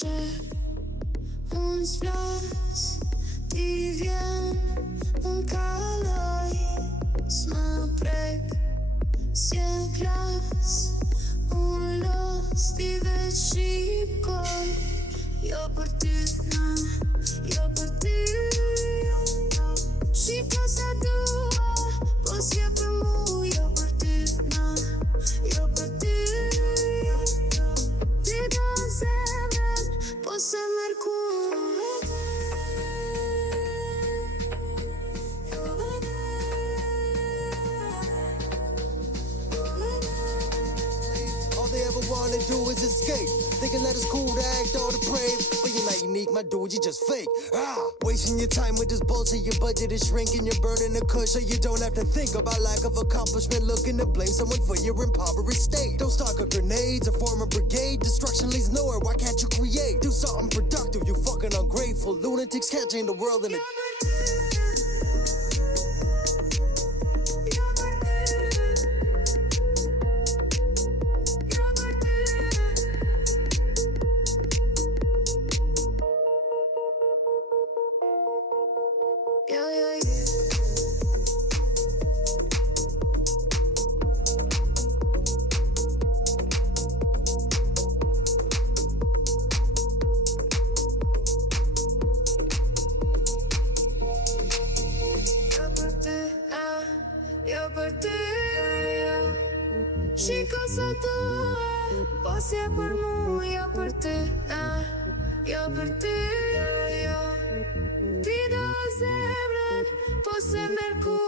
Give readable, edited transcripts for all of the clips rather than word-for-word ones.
j'ai une place qui vient un caloi смотрек все класс un los diverticoi io per te io per te și casa tua poți pe mu io per te io per te ti dau semn poți să merg cu they ever wanna do is escape. Thinking that it's cool to act all the brave, but you're not unique, my dude, you just fake. Wasting your time with this bullshit, your budget is shrinking, you're burning the kush, so you don't have to think about lack of accomplishment, looking to blame someone for your impoverished state. Don't stock up grenades or form a brigade, destruction leads nowhere, why can't you create? Do something productive, you fucking ungrateful. Lunatics can't change the world in a... Și casa tua poți per mu io per te io per te io ti dau semn poți să merg cu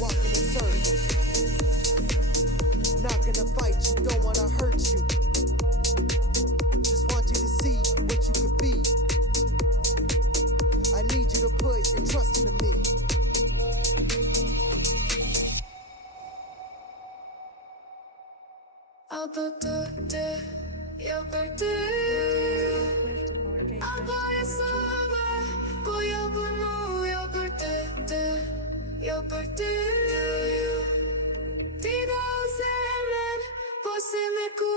Walking in circles, not gonna fight you, don't wanna hurt you. Just want you to see what you could be. I need you to put your trust into me. I'll put io per te I'll buy a summer poi io per mu io per te io per te ti dau semn poți să merg cu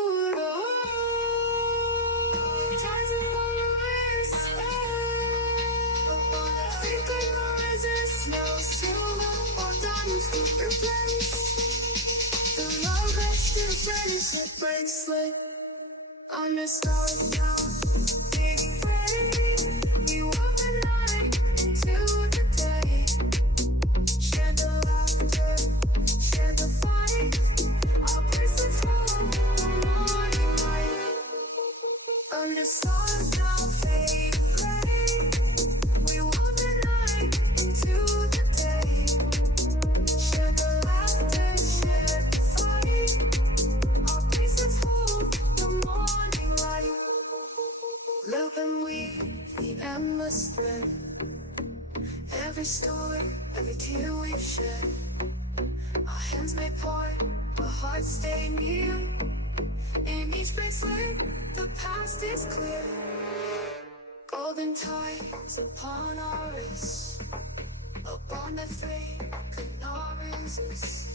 times and moments think I know resist no silver or diamonds to replace the love that still fades it breaks like I'm a star now big rain we walk the night into the day share the laughter share the fight our presence home the morning light I'm the stars now fade gray we walk the night into the day share the laughter share the fight our presence home the morning light love and we the endless thread every story every tear we shed our hands may part but hearts stay near in each bracelet the past is clear golden tides upon our wrists a bond that fate could not resist